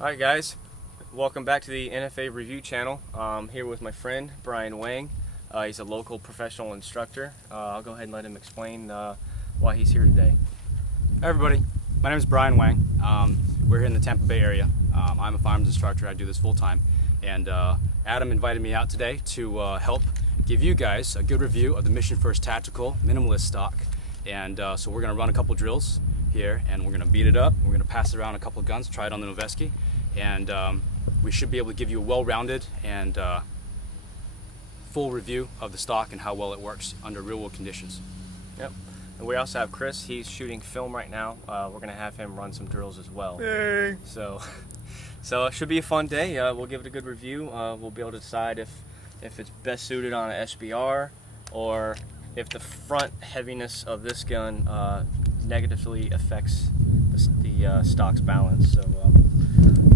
Alright guys, welcome back to the NFA review channel. I'm here with my friend Brian Wang. He's a local professional instructor. I'll go ahead and let him explain why he's here today. Hey everybody, my name is Brian Wang. We're here in the Tampa Bay area. I'm a firearms instructor. I do this full time, and Adam invited me out today to help give you guys a good review of the Mission First Tactical Minimalist stock. And so we're going to run a couple drills here, and we're going to beat it up. We're going to pass around a couple of guns, try it on the Noveski, and we should be able to give you a well-rounded and full review of the stock and how well it works under real-world conditions. Yep. And we also have Chris. He's shooting film right now. We're going to have him run some drills as well. Hey. So it should be a fun day. We'll give it a good review. We'll be able to decide if it's best suited on an SBR, or if the front heaviness of this gun negatively affects the stock's balance. So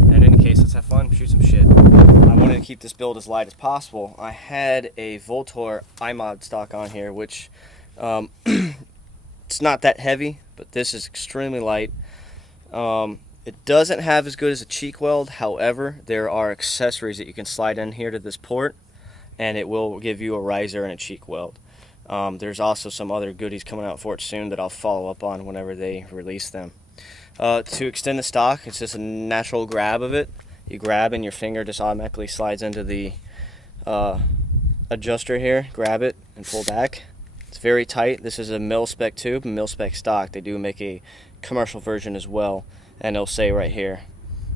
in any case, let's have fun, shoot some shit. I wanted to keep this build as light as possible. I had a Voltor iMovie stock on here, which it's not that heavy, but this is extremely light. It doesn't have as good as a cheek weld. However, there are accessories that you can slide in here to this port, and it will give you a riser and a cheek weld. There's also some other goodies coming out for it soon that I'll follow up on whenever they release them. To extend the stock, it's just a natural grab of it. You grab and your finger just automatically slides into the adjuster here. Grab it and pull back. It's very tight. This is a mil-spec tube, mil-spec stock. They do make a commercial version as well, and it'll say right here,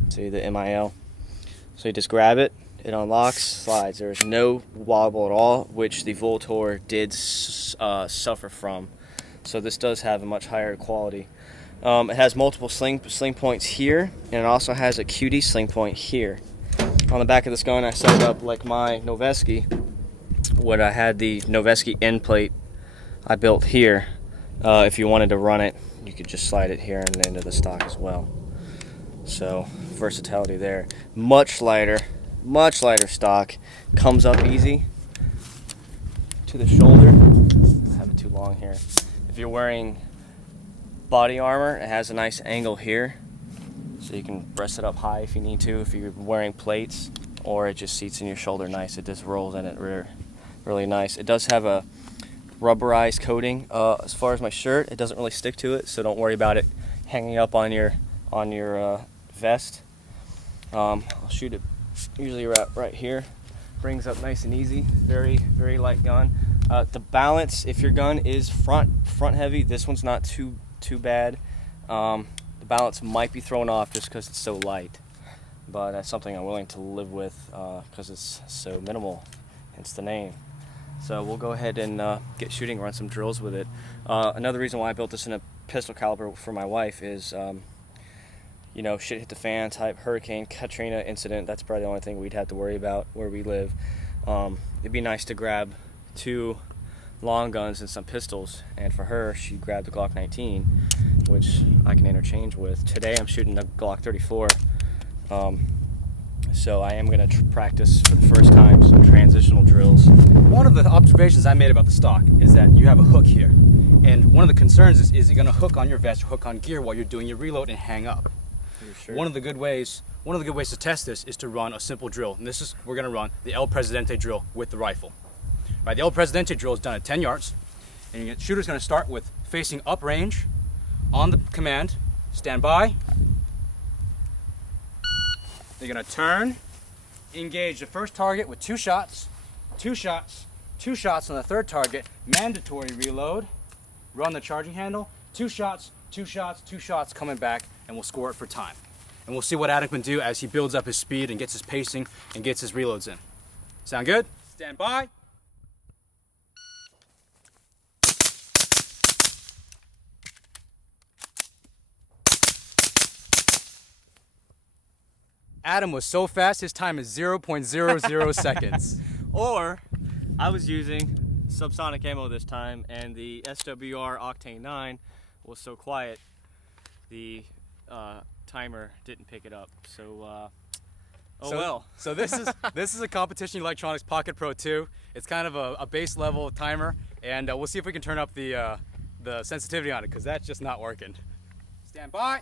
see the MIL. So you just grab it. It unlocks, slides. There's no wobble at all, which the Voltor did suffer from. So this does have a much higher quality. It has multiple sling points here, and it also has a QD sling point here. On the back of this gun, I set it up like my Noveski, what I had the Noveski end plate I built here. If you wanted to run it, you could just slide it here and into the stock as well. So versatility there. Much lighter stock, comes up easy to the shoulder. I have it too long here. If you're wearing body armor, it has a nice angle here, so you can rest it up high if you need to, if you're wearing plates, or it just seats in your shoulder nice. It just rolls in it really nice. It does have a rubberized coating. As far as my shirt, it doesn't really stick to it, so don't worry about it hanging up on your vest. I'll shoot it usually right here. Brings up nice and easy. Very light gun. The balance, if your gun is front heavy, this one's not too bad. The balance might be thrown off just because it's so light, but that's something I'm willing to live with because it's so minimal, hence the name. So we'll go ahead and get shooting, run some drills with it. Another reason why I built this in a pistol caliber for my wife is you know, shit hit the fan type Hurricane Katrina incident. That's probably the only thing we'd have to worry about where we live. It'd be nice to grab two long guns and some pistols, and for her, she grabbed the Glock 19, which I can interchange with. Today I'm shooting the Glock 34, so I am going to practice for the first time some transitional drills. One of the observations I made about the stock is that you have a hook here, and one of the concerns is it going to hook on your vest or hook on gear while you're doing your reload and hang up. Sure. One of the good ways to test this is to run a simple drill, and we're going to run the El Presidente drill with the rifle. Right, the El Presidente drill is done at 10 yards, and the shooter's going to start with facing up range on the command, stand by. They're going to turn, engage the first target with two shots on the third target, mandatory reload, run the charging handle, two shots, coming back, and we'll score it for time. And we'll see what Adam can do as he builds up his speed and gets his pacing and gets his reloads in. Sound good? Stand by. Adam was so fast, his time is 0.00 seconds. Or I was using subsonic ammo this time, and the SWR Octane 9 was so quiet the timer didn't pick it up. So well. So this is a Competition Electronics Pocket Pro 2. It's kind of a base level timer, and we'll see if we can turn up the sensitivity on it, because that's just not working. Stand by.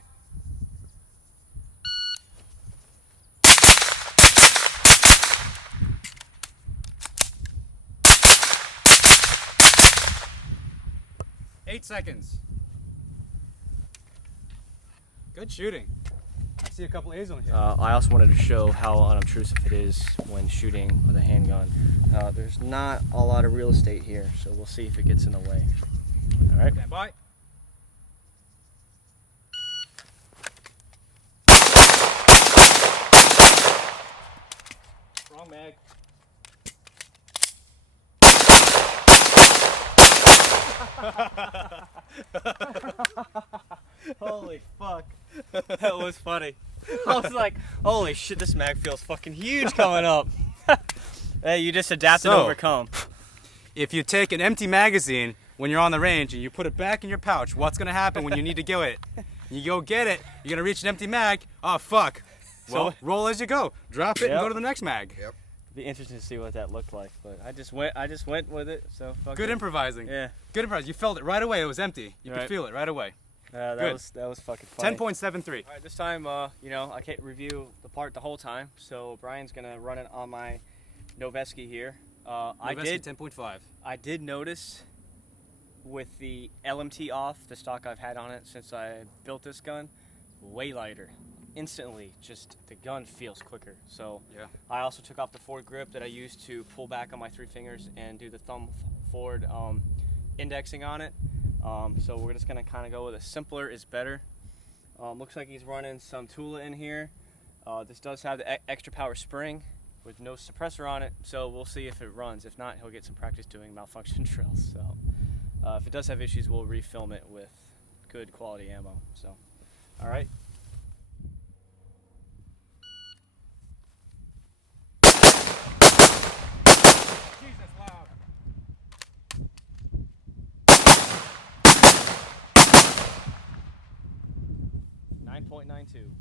8 seconds. Good shooting. I see a couple A's on here. I also wanted to show how unobtrusive it is when shooting with a handgun. There's not a lot of real estate here, so we'll see if it gets in the way. All right. Stand by. Wrong mag. Holy fuck. That was funny. I was like, holy shit, this mag feels fucking huge coming up. Hey, you just adapt and overcome. If you take an empty magazine when you're on the range and you put it back in your pouch, what's going to happen when you need to get it? You go get it, you're going to reach an empty mag. Oh, fuck. Well, roll as you go. Drop it and go to the next mag. Yep. Be interesting to see what that looked like, but I just went with it. So fuck Good it. improvising. Yeah. Good improvising. You felt it right away. It was empty. You could feel it right away. That was fucking funny. 10.73. All right, this time, you know, I can't review the part the whole time, so Brian's gonna run it on my Noveski here. I did 10.5. I did notice with the LMT off, the stock I've had on it since I built this gun, way lighter. Instantly, just the gun feels quicker. So yeah. I also took off the forward grip that I used to pull back on my 3 fingers and do the thumb forward indexing on it. So we're just gonna kind of go with a simpler is better. Looks like he's running some Tula in here. This does have the extra power spring with no suppressor on it, so we'll see if it runs. If not, he'll get some practice doing malfunction drills. So if it does have issues, we'll refilm it with good quality ammo. So, all right. Jesus, loud. 9.92.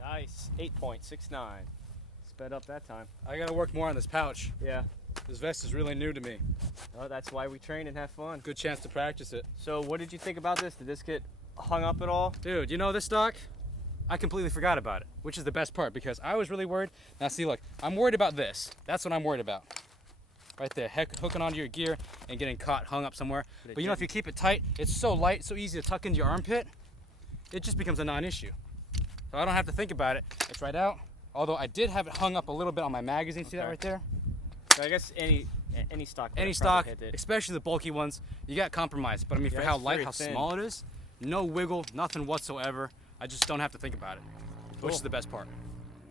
Nice. 8.69. Sped up that time. I gotta work more on this pouch. Yeah. This vest is really new to me. Oh, that's why we train and have fun. Good chance to practice it. So what did you think about this? Did this get hung up at all? Dude, you know this stock? I completely forgot about it, which is the best part because I was really worried. Now see, look, I'm worried about this. That's what I'm worried about. Right there, hooking onto your gear and getting caught, hung up somewhere. But you know, if you keep it tight, it's so light, so easy to tuck into your armpit, it just becomes a non-issue. So I don't have to think about it. It's right out. Although I did have it hung up a little bit on my magazine. See that right there? So I guess any stock. Any stock, especially the bulky ones, you got compromised. But I mean, for how light, how small it is, no wiggle, nothing whatsoever. I just don't have to think about it, which is the best part.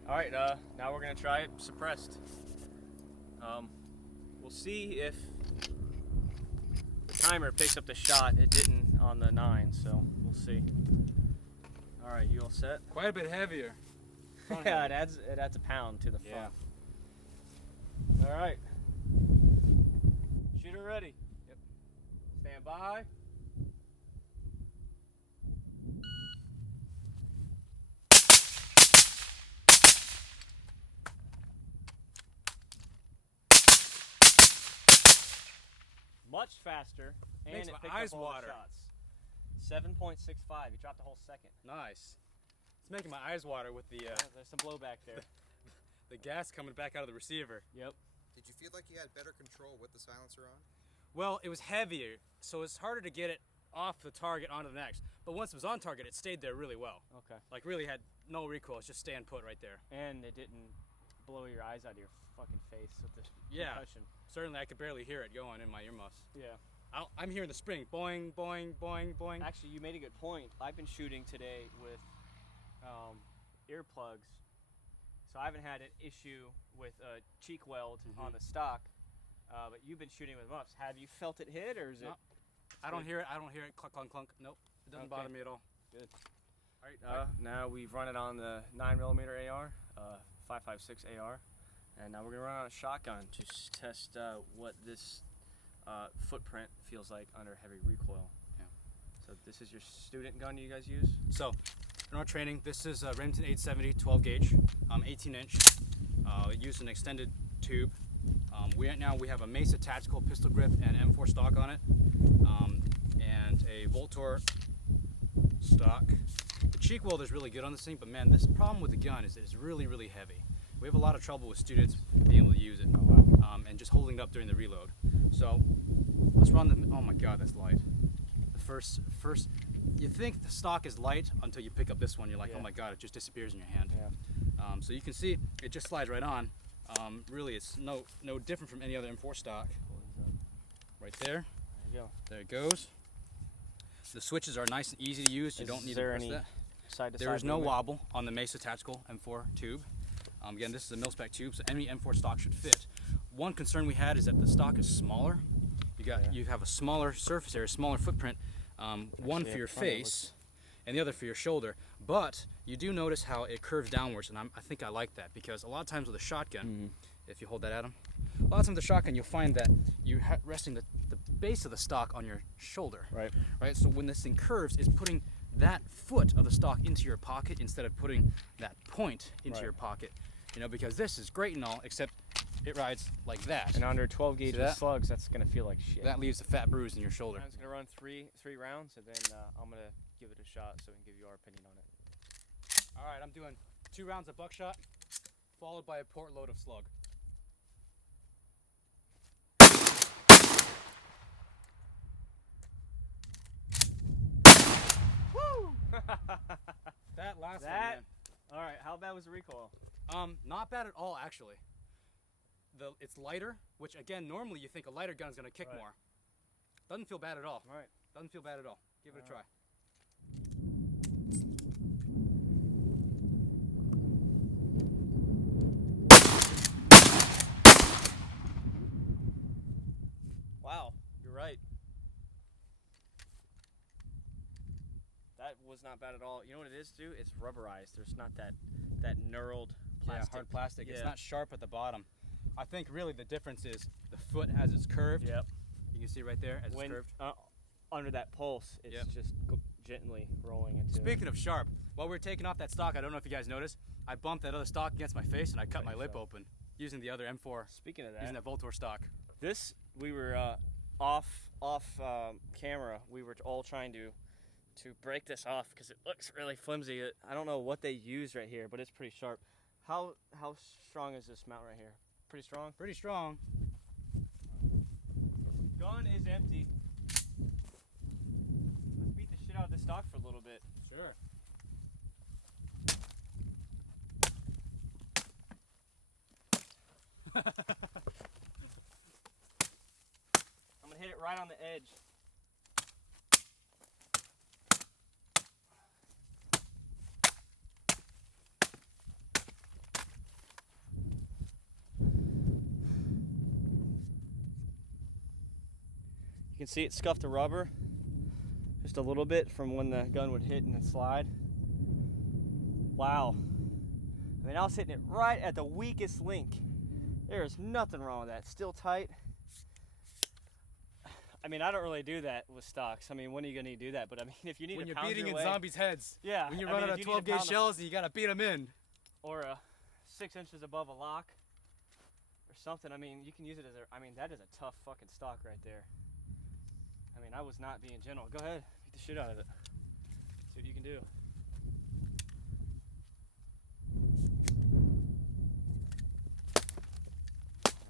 All right, now we're gonna try it suppressed. We'll see if the timer picks up the shot. It didn't on the 9, so we'll see. All right, you all set? Quite a bit heavier. Yeah, it adds a pound to the front. Yeah. All right. Shooter ready. Yep. Stand by. Much faster, and Makes it my picked eyes up all water. the shots. 7.65. You dropped a whole second. Nice. It's making my eyes water with the There's some blowback there. the gas coming back out of the receiver. Yep. Did you feel like you had better control with the silencer on? Well, it was heavier, so it's harder to get it off the target onto the next. But once it was on target, it stayed there really well. Okay. Like really had no recoil. It's just staying put right there. And it didn't blow your eyes out of your fucking face with the concussion. Certainly I could barely hear it going in my earmuffs. Yeah. I'm hearing the spring. Boing, boing, boing, boing. Actually, you made a good point. I've been shooting today with earplugs, so I haven't had an issue with a cheek weld on the stock. But you've been shooting with muffs. Have you felt it hit, or is it? I don't hear it. I don't hear it. Clunk, clunk, clunk. Nope. It doesn't bother me at all. Good. All right. Now we've run it on the 9mm AR, 5.56 AR, and now we're gonna run on a shotgun to test what this footprint feels like under heavy recoil. Yeah. So this is your student gun you guys use? So, in our training, this is a Remington 870 12 gauge, 18 inch. It used an extended tube. We have a Mesa tactical pistol grip and M4 stock on it, and a Voltor stock. The cheek weld is really good on this thing, but man, this problem with the gun is that it's really, really heavy. We have a lot of trouble with students being able to use it, and just holding it up during the reload. So let's run the, oh my God, that's light. The first, you think the stock is light until you pick up this one. You're like, oh my God, it just disappears in your hand. So you can see it just slides right on. Really, it's no different from any other M4 stock. Right there. There you go. There it goes. The switches are nice and easy to use. You don't need to press that. Side to There is no wobble on the Mesa Tactical M4 tube. Again, this is a mil-spec tube, so any M4 stock should fit. One concern we had is that the stock is smaller. You have a smaller surface area, smaller footprint. One for your face, and the other for your shoulder. But you do notice how it curves downwards, and I think I like that, because a lot of times with a shotgun, if you hold that at them, a lot of times with a shotgun you'll find that you're resting the base of the stock on your shoulder. Right. So when this thing curves, it's putting that foot of the stock into your pocket instead of putting that point into your pocket. You know, because this is great and all, except it rides like that. And under 12 gauge with slugs, that's gonna feel like shit. That leaves a fat bruise in your shoulder. I'm just gonna run three rounds, and then I'm gonna give it a shot so we can give you our opinion on it. All right, I'm doing 2 rounds of buckshot, followed by a port load of slug. Woo! That last one, man. All right, how bad was the recoil? Not bad at all, actually. It's lighter, which again, normally you think a lighter gun is going to kick more. Doesn't feel bad at all. Doesn't feel bad at all. Give it a try. Wow, you're right. That was not bad at all. You know what it is, too? It's rubberized. There's not that knurled plastic. Yeah, hard plastic. It's not sharp at the bottom. I think really the difference is the foot as it's curved. Yep. You can see right there as it's curved. Under that pulse, it's just gently rolling into Speaking of sharp, while we were taking off that stock, I don't know if you guys noticed, I bumped that other stock against my face and I cut my lip open using the other M4. Speaking of that, using that Voltor stock. This, we were off camera. We were all trying to break this off because it looks really flimsy. I don't know what they used right here, but it's pretty sharp. How strong is this mount right here? Pretty strong? Pretty strong. Gun is empty. Let's beat the shit out of this stock for a little bit. Sure. I'm gonna hit it right on the edge. You can see it scuffed the rubber just a little bit from when the gun would hit and then slide. Wow. I mean, I was hitting it right at the weakest link. There is nothing wrong with that. Still tight. I mean, I don't really do that with stocks. I mean, when are you going to do that? But I mean, if you need when to you're pound beating your in way, zombies' heads. Yeah. When you're running out of 12 gauge shells, you got to beat them in. Or 6 inches above a lock or something. I mean, you can use it as a, I mean, that is a tough fucking stock right there. I mean, I was not being gentle. Go ahead, beat the shit out of it. See what you can do.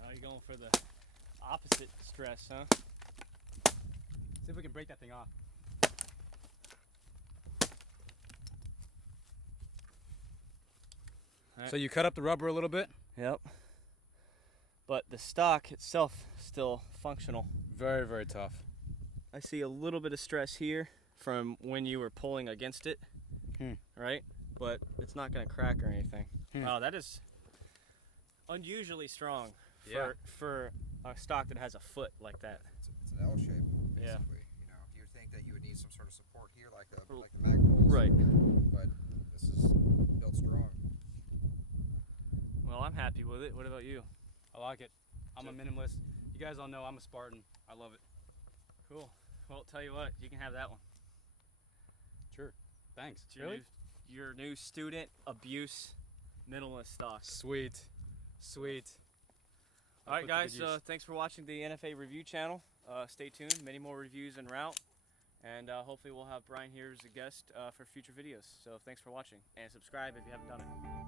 Now you're going for the opposite stress, huh? See if we can break that thing off. Right. So you cut up the rubber a little bit? Yep. But the stock itself still functional. Very, very tough. I see a little bit of stress here from when you were pulling against it, right? But it's not going to crack or anything. Wow, that is unusually strong for a stock that has a foot like that. It's an L shape, basically. Yeah. You know, you would think that you would need some sort of support here, like the mag poles. Right. But this is built strong. Well, I'm happy with it. What about you? I like it. I'm a minimalist. You guys all know I'm a Spartan. I love it. Cool. Well, tell you what, you can have that one. Sure. Thanks. It's your new student abuse minimalist stock. Sweet. Sweet. All right, guys. Thanks for watching the NFA review channel. Stay tuned. Many more reviews en route. And hopefully we'll have Brian here as a guest for future videos. So thanks for watching, and subscribe if you haven't done it.